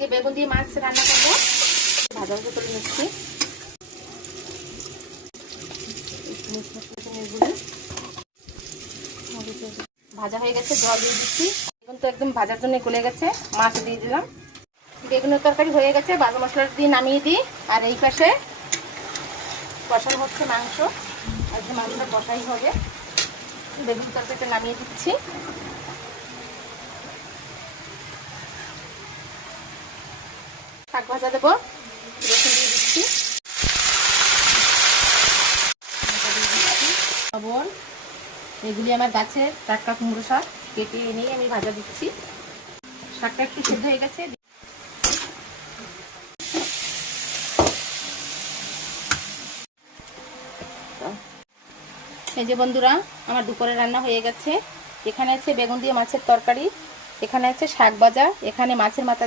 আজকে বেগুন দিয়ে মাছ রান্না করবো। ভাজা ভাজা করে নিচ্ছি। ভাজা হয়ে গেছে, জল দিয়ে দিচ্ছি। বেগুন তো একদম ভাজার জন্য গলে গেছে, মাছ দিয়ে দিলাম। বেগুনের তরকারি হয়ে গেছে, ভাজা মশলা দিয়ে নামিয়ে দিই। আর এই পাশে কষানো হচ্ছে মাংস, আজকে মাংসটা কষাই হবে। বেগুন তরকারিটা নামিয়ে দিচ্ছি। শাক ভাজা দেবো, রসুন দিয়ে দিচ্ছি, লবণ। এগুলি আমার গাছের টাটকা কুমড়ো শাক, কেটে এনে আমি ভাজা দিচ্ছি। শাকটা একটু সিদ্ধ হয়ে গেছে। এই যে বন্ধুরা, আমার দুপুরে রান্না হয়ে গেছে। এখানে আছে বেগুন দিয়ে মাছের তরকারি, এখানে আছে শাক ভাজা, এখানে মাছের মাথা দিয়ে